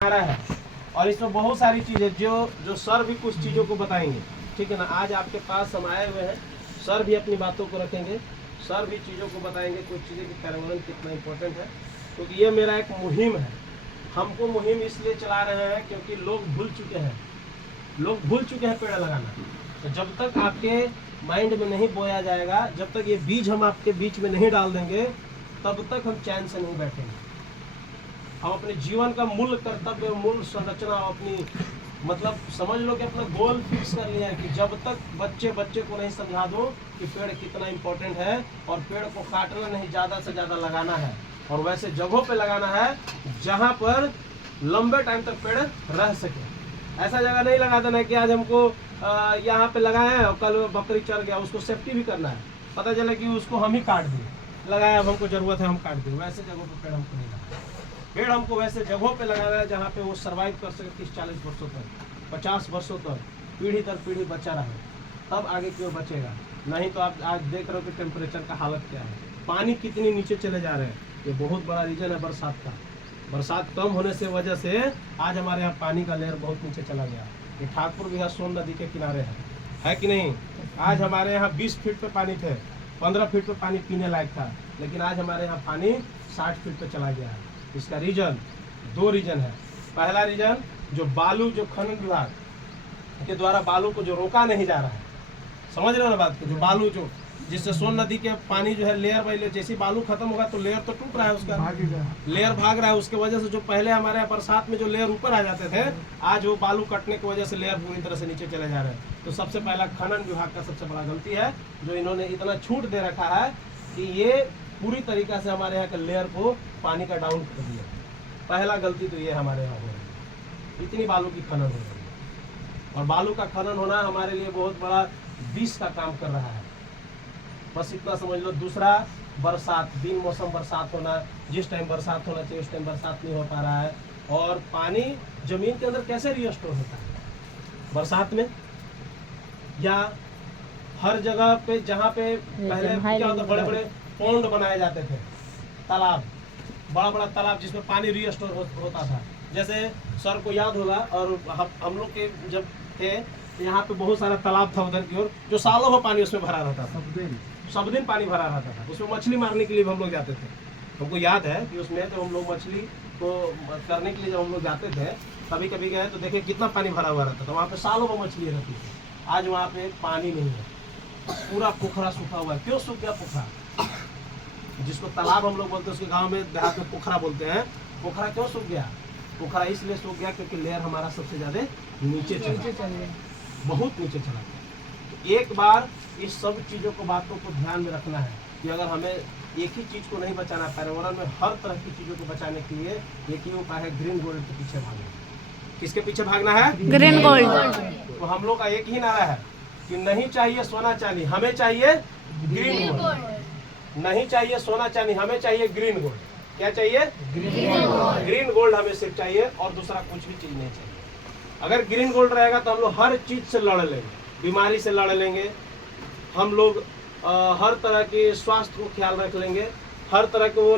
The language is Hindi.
रहा है और इसमें बहुत सारी चीज़ें जो सर भी कुछ चीज़ों को बताएंगे, ठीक है ना। आज आपके पास हम आए हुए हैं, सर भी अपनी बातों को रखेंगे, सर भी चीज़ों को बताएंगे, कुछ चीज़ें कि पर्यावरण कितना इम्पोर्टेंट है। क्योंकि ये मेरा एक मुहिम है। हमको मुहिम इसलिए चला रहे हैं क्योंकि लोग भूल चुके हैं पेड़ लगाना। तो जब तक आपके माइंड में नहीं बोया जाएगा, जब तक ये बीज हम आपके बीच में नहीं डाल देंगे, तब तक हम चैन से नहीं बैठेंगे। हम अपने जीवन का मूल कर्तव्य, मूल संरचना, अपनी मतलब समझ लो कि अपना गोल फिक्स कर लिया है कि जब तक बच्चे को नहीं समझा दो कि पेड़ कितना इम्पोर्टेंट है और पेड़ को काटना नहीं, ज़्यादा से ज़्यादा लगाना है। और वैसे जगहों पे लगाना है जहाँ पर लंबे टाइम तक पेड़ रह सके। ऐसा जगह नहीं लगा देना कि आज हमको यहाँ पे लगाए हैं और कल बकरी चढ़ गया, उसको सेफ्टी भी करना है। पता चले कि उसको हम ही काट दिए, लगाया, अब हमको ज़रूरत है हम काट दें। वैसे जगहों पर पेड़ हमको नहीं लगाना। पेड़ हमको वैसे जगहों पे लगाना है जहाँ पे वो सरवाइव कर सके 30-40 वर्षों तक, 50 वर्षों तक, पीढ़ी दर पीढ़ी बचा रहे, तब आगे क्यों बचेगा। नहीं तो आप आज देख रहे हो कि टेम्परेचर का हालत क्या है, पानी कितनी नीचे चले जा रहे हैं। ये बहुत बड़ा रीजन है बरसात का। बरसात कम होने से वजह से आज हमारे यहाँ पानी का लेयर बहुत नीचे चला गया। ये ठाकुर बिहार सोन नदी के किनारे है कि नहीं। आज हमारे यहाँ 20 फीट पे पानी थे, 15 फीट पे पानी पीने लायक था, लेकिन आज हमारे यहाँ पानी 60 फीट पे चला गया है। इसका रीजन 2 रीजन है। पहला रीजन जो बालू, जो खनन विभाग के द्वारा बालू को जो रोका नहीं जा रहा है, समझ रहे हो ना बात को। जो बालू जो जिससे सोन नदी के पानी जो है लेयर बाई लेयर, जैसे बालू खत्म होगा तो लेयर तो टूट रहा है, उसका लेयर भाग रहा है। उसके वजह से जो पहले हमारे यहाँ बरसात में जो लेयर ऊपर आ जाते थे, आज वो बालू कटने की वजह से लेयर पूरी तरह से नीचे चले जा रहे हैं। तो सबसे पहला खनन विभाग का सबसे बड़ा गलती है, जो इन्होंने इतना छूट दे रखा है कि ये पूरी तरीका से हमारे यहाँ के लेयर को पानी का डाउन कर दिया। पहला गलती तो ये हमारे यहाँ हो रही है, इतनी बालू की खनन हो रही है। और बालू का खनन होना हमारे लिए बहुत बड़ा विष का काम कर रहा है, बस इतना समझ लो। दूसरा, बरसात, बिन मौसम बरसात होना, जिस टाइम बरसात होना चाहिए उस टाइम बरसात नहीं हो पा रहा है। और पानी जमीन के अंदर कैसे रिस्टोर होता है बरसात में, या हर जगह पे जहाँ पे पहले क्या होता, बड़े बड़े पौंड बनाए जाते थे, तालाब, बड़ा बड़ा तालाब जिसमें पानी रिस्टोर होता था। जैसे सर को याद होगा, और हम लोग के जब थे तो यहाँ पे बहुत सारा तालाब था उधर की ओर, जो सालों में पानी उसमें भरा रहता था, सब दिन पानी भरा रहता था। उसमें मछली मारने के लिए भी हम लोग जाते थे। हमको याद है कि उसमें तो हम लोग मछली को करने के लिए जब हम लोग जाते थे, कभी कभी गए तो देखे कितना पानी भरा हुआ रहता था। वहाँ पे सालों में मछली रहती थी। आज वहाँ पे पानी नहीं है, पूरा पोखरा सूखा हुआ है। क्यों सूख गया पोखरा? जिसको तालाब हम लोग बोलते हैं, उसके गांव में देहात में पोखरा बोलते हैं। पोखरा क्यों सूख गया? पोखरा इसलिए सूख गया क्योंकि लेयर हमारा सबसे ज्यादा नीचे चला, बहुत नीचे चला गया। तो एक बार इस सब चीज़ों को, बातों को ध्यान में रखना है कि अगर हमें एक ही चीज़ को नहीं बचाना, पर्यावरण में हर तरह की चीज़ों को बचाने के लिए एक ही उपाय है, ग्रीन गोल्ड के पीछे भागना। किसके पीछे भागना है? Green gold. तो हम लोग का एक ही नारा है कि नहीं चाहिए सोना चांदी, हमें चाहिए ग्रीन गोल्ड। नहीं चाहिए सोना चांदी, हमें चाहिए ग्रीन गोल्ड। क्या चाहिए? ग्रीन गोल्ड हमें सिर्फ चाहिए, और दूसरा कुछ भी चीज नहीं चाहिए। अगर ग्रीन गोल्ड रहेगा तो हम लोग हर चीज से लड़ लेंगे, बीमारी से लड़ लेंगे, हम लोग हर तरह के स्वास्थ्य को ख्याल रख लेंगे, हर तरह के वो